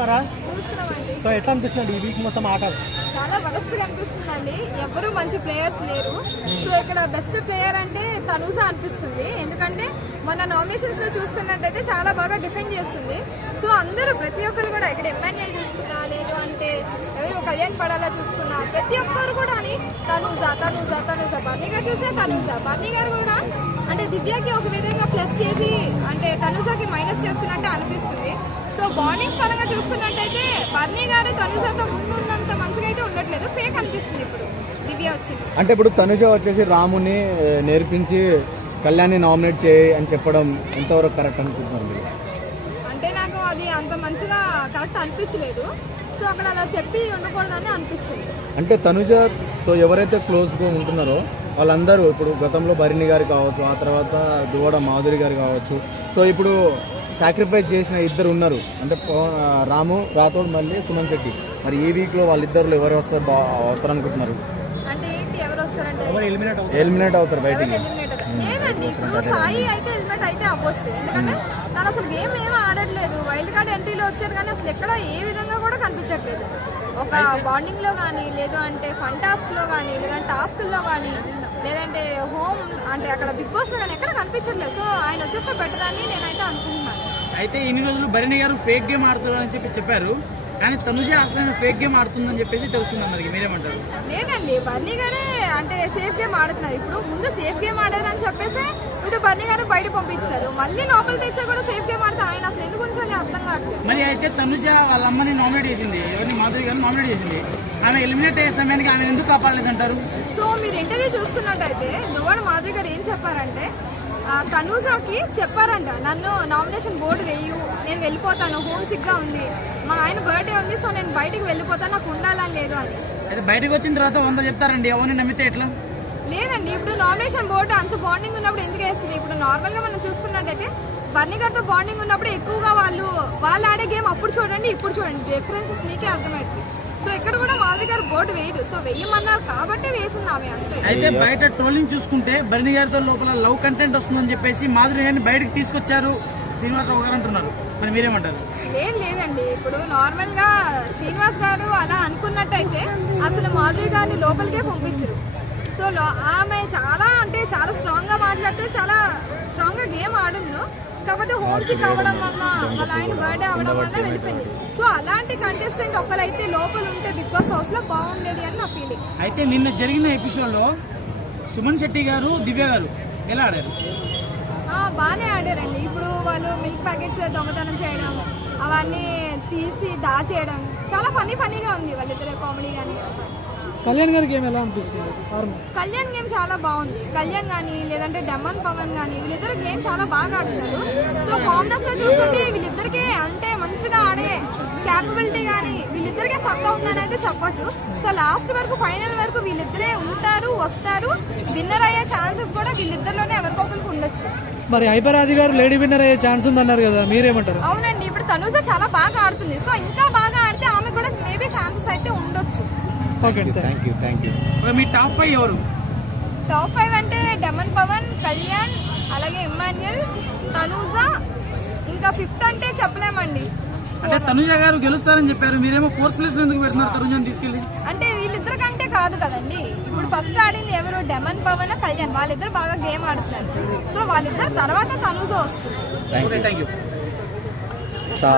చూస్తున్నారా? సో ఎట్లా అనిపిస్తుంది ఈ వీక్ మొత్తం ఆట చాలా వరస్ట్గా అనిపిస్తుందండి. ఎవరు మంచి ప్లేయర్స్ లేరు. సో ఇక్కడ బెస్ట్ ప్లేయర్ అంటే తనూజా అనిపిస్తుంది. ఎందుకంటే మన నామినేషన్స్లో చూసుకున్నట్టయితే చాలా బాగా డిఫెండ్ చేస్తుంది. సో అందరూ ప్రతి ఒక్కరు కూడా ఇక్కడ ఎమ్మెల్యేలు చూసుకున్నా లేదు అంటే ఎవరు కళ్యాణ్ పడాలా చూసుకున్నా ప్రతి ఒక్కరు కూడా అని తనూజా తనూజా తనూజా బన్నీ గారు చూసే తనూజా బన్నీ గారు కూడా అంటే దివ్యకి ఒక విధంగా ప్లస్ చేసి అంటే తనుజాకి మైనస్ చేస్తున్నట్టు అనిపిస్తుంది. సో బాండింగ్స్ పరంగా చూసుకున్నట్టయితే బర్నీ గారు తనుజాతో ముందు ఉన్నంత మంచిగా అయితే ఉండట్లేదు. ఫేక్ అనిపిస్తుంది ఇప్పుడు. దివ్య వచ్చింది. అంటే ఇప్పుడు తనుజ వచ్చేసి రాముని నేర్పించి కళ్యాణ్ని నామినేట్ చేయి అని చెప్పడం ఎంతవరకు కరెక్ట్ అనుకుంటున్నారు మీరు? అంటే నాకు అది అంత మంచిగా కరెక్ట్ అనిపించలేదు. సో అక్కడ అలా చెప్పి ఉండకూడదని అనిపించింది. అంటే తనుజతో ఎవరైతే క్లోజ్గా ఉంటున్నారో వాళ్ళందరూ ఇప్పుడు గతంలో భరిణి గారు కావచ్చు ఆ తర్వాత దువ్వడ మాధురి గారు కావచ్చు. సో ఇప్పుడు సాక్రిఫైస్ చేసిన ఇద్దరు ఉన్నారు. అంటే రాము రాథోడ్ మళ్ళీ సుమన్ శెట్టి. మరి ఈ వీక్లో వాళ్ళిద్దరు ఎవరు వస్తారు బా వస్తారు అనుకుంటున్నారు? అంటే ఏంటి ఎవరు వస్తారంటే? ఎలిమినేట్ అవుతారు? బయటికి. ఎలిమినేట్ లేదండి ఇప్పుడు సాయి అయితే ఎలిమినేట్ అయితే అవ్వచ్చు. ఎందుకంటే తను అసలు గేమ్ ఆడట్లేదు. వైల్డ్ కార్డ్ ఎంట్రీలో వచ్చారు కానీ అసలు ఎక్కడ ఏ విధంగా కూడా కనిపించట్లేదు. ఒక బాండింగ్లో కానీ లేదు అంటే ఫన్ టాస్క్లో కానీ లేదంటే టాస్క్లో కానీ లేదంటే హోమ్ అంటే అక్కడ బిగ్ బాస్లో కానీ ఎక్కడ కనిపించట్లేదు. సో ఆయన వచ్చేస్తే బెటర్ అని నేనైతే అనుకుంటున్నాను. అయితే ఇన్ని రోజులు భరణి గారు ఫేక్ గేమ్ ఆడుతున్నారు అని చెప్పి చెప్పారు. కానీ తనుజ అసలు ఫేక్ గేమ్ ఆడుతుందని చెప్పేసి తెలుస్తుంది అందరికి. మీరేమంటారు? లేదండి బర్నీ గారే అంటే సేఫ్ గేమ్ ఆడుతున్నారు. ఇప్పుడు ముందు సేఫ్ గేమ్ ఆడారని చెప్పేసి ఇప్పుడు బర్నీ గారు బయట పంపించారు మళ్ళీ లోపల తెచ్చా కూడా సేఫ్ గేమ్ ఆడితే ఆయన అసలు ఎందుకు ఉంచాలి అర్థం కావట్లేదు. మరి అయితే తనుజ వాళ్ళ అమ్మని నామినేట్ చేసింది. ఎవరిని? మాధురి గారిని నామినేట్ చేసింది. ఆమె ఎలిమినేట్ అయ్యే సమయానికి ఆమె ఎందుకు కాపాడలేదంటారు? సో మీరు ఇంటర్వ్యూ చూస్తున్నట్టయితే దువ్వాడ మాధవి గారు ఏం చెప్పారంటే ఆ, తనూజాకి చెప్పారంట నన్ను నామినేషన్ బోర్డు వేయు నేను వెళ్ళిపోతాను హోమ్ సిక్గా ఉంది. మా ఆయన బర్త్డే ఉంది సో నేను బయటికి వెళ్ళిపోతాను నాకు ఉండాలని లేదు అని. అయితే బయటకు వచ్చిన తర్వాత వంద చెప్తారండి ఎవరిని నమ్మితే ఎట్లా? లేదండి ఇప్పుడు నామినేషన్ బోర్డు అంత బాండింగ్ ఉన్నప్పుడు ఎందుకు వేస్తుంది ఇప్పుడు నార్మల్గా మనం చూసుకున్నట్టయితే బన్నీ గారితో బాండింగ్ ఉన్నప్పుడు ఎక్కువగా వాళ్ళు వాళ్ళు ఆడే గేమ్ అప్పుడు చూడండి ఇప్పుడు చూడండి. డిఫరెన్సెస్ మీకే అర్థమవుతుంది సో ఇక్కడ కూడా మాధవి గారు బోర్డు వేయదు. సో వెయ్యమన్నారు కాబట్టి వేసింది ఆమె అంతే. అయితే బయట ట్రోలింగ్ చూసుకుంటే భరణి గారితో లోపల లవ్ కంటెంట్ వస్తుందని చెప్పేసి మాధురి గారిని బయటకు తీసుకొచ్చారు శ్రీనివాసరావు గారు అంటున్నారు. మరి మీరేమంటారు? ఏం లేదండి. ఇప్పుడు నార్మల్గా శ్రీనివాస్ గారు అలా అనుకున్నట్టయితే అసలు మాధవి గారిని లోపలికే పంపించరు. సో లో- ఆమె చాలా అంటే చాలా స్ట్రాంగ్గా మాట్లాడితే చాలా స్ట్రాంగ్గా గేమ్ ఆడును కాకపోతే హోమ్ సిక్ అవ్వడం వల్ల వాళ్ళ ఆయన బర్త్డే అవ్వడం వల్ల వెళ్ళిపోయింది. సో అలాంటి కంటెస్టెంట్ ఒకరైతే లోపల ఉంటే బిగ్ బాస్ హౌస్లో బాగుండేది అని నా ఫీలింగ్ అయితే నిన్న జరిగిన ఎపిసోడ్లో సుమన్ శెట్టి గారు దివ్య గారు ఎలా ఆడారు? బాగానే ఆడారండి. ఇప్పుడు వాళ్ళు మిల్క్ ప్యాకెట్స్ దొంగతనం చేయడం అవన్నీ తీసి దాచేయడం చాలా ఫనీ ఫనీగా ఉంది వాళ్ళిద్దరు కామెడీ కానీ కళ్యాణ్ గారికి ఏం ఎలా అనిపిస్తుంది? కళ్యాణ్ గేమ్ చాలా బాగుంది. కళ్యాణ్ కానీ లేదంటే డమన్ పవన్ కానీ వీళ్ళిద్దరు గేమ్ చాలా బాగా ఆడుతున్నారు. సో ఫార్మ్నెస్లో చూసుకుంటే వీళ్ళిద్దరికే అంటే మంచిగా ఆడే క్యాపబిలిటీ కానీ వీళ్ళిద్దరికే సత్తా ఉందని అయితే చెప్పొచ్చు. సో లాస్ట్ వరకు ఫైనల్ వరకు వీళ్ళిద్దరే ఉంటారు వస్తారు. విన్నర్ అయ్యే ఛాన్సెస్ కూడా వీళ్ళిద్దరిలోనే ఎవరికొకరికి ఉండొచ్చు. మరి హైపర్ ఆది గారు లేడీ విన్నర్ అయ్యే ఛాన్స్ ఉందన్నారు కదా మీరేమంటారు? అవునండి ఇప్పుడు తనుజ చాలా బాగా ఆడుతుంది. సో ఇంకా బాగా ఆడితే ఆమె కూడా మేబీ ఛాన్సెస్ అయితే ఉండొచ్చు. Okay thank you thank you మరి మీ టాప్ ఫైవ్ ఎవరు? టాప్ ఫైవ్ అంటే డమన్ పవన్ కళ్యాణ్ అలాగే ఇమాన్యుయల్ తనూజ. ఇంకా ఫిఫ్త్ అంటే చెప్పలేమండి. అంటే తనుజ గారు గెలుస్తారని చెప్పారు. మీరేమో ఫోర్త్ ప్లేస్ ఎందుకు పెడుతున్నారు తనుజని తీసుకెళ్ళి? అంటే వీళ్ళిద్దరి కంటే కాదు కదండి. ఇప్పుడు ఫస్ట్ ఆడింది ఎవరు? డమన్ పవన్ కళ్యాణ్. వాళ్ళిద్దరు బాగా గేమ్ ఆడుతున్నారు. సో వాళ్ళిద్దరు తర్వాత తనూజ వస్తుంది. థ్యాంక్ యూ చా-